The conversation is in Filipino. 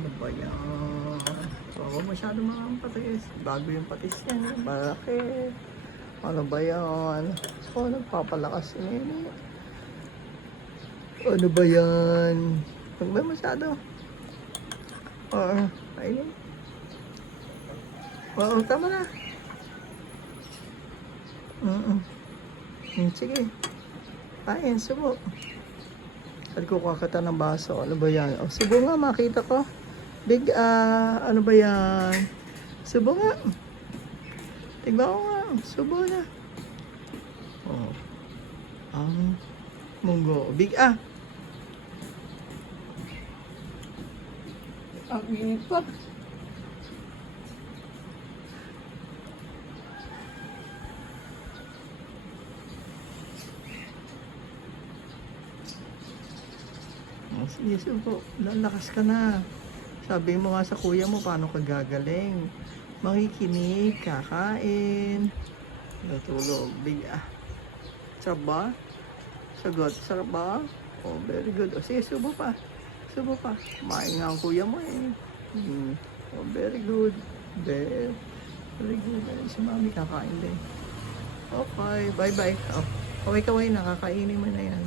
Ano ba yan? Huwag masyado mga patis. Bago yung patis niya. Bakit? Ano ba yan? Nagpapalakas yun. Ano ba yan? Huwag ba masyado? Oo. Ayun. Oo, tama na. Sige. Kain, subo. Saan ko kakata ng baso? Ano ba yan? O, subo nga, makita ko. Big, ano ba yan? Subo nga. Tignan ko nga. Subo na. Oh. Ang munggo. Big, Ang init pa. Sige, subo. Lalakas ka na. Sabi mo nga sa kuya mo, paano ka gagaling? Makikinig, kakain. Natulog. Big, Sarap ba? Sagot, sarap ba? Oh, very good. O, sige, subo pa. Subo pa. Kumain nga ang kuya mo eh. Oh, very good. Very good. Si mami kakain din. Okay, bye-bye. Oh, kaway-kaway na. Kakainin mo na yan.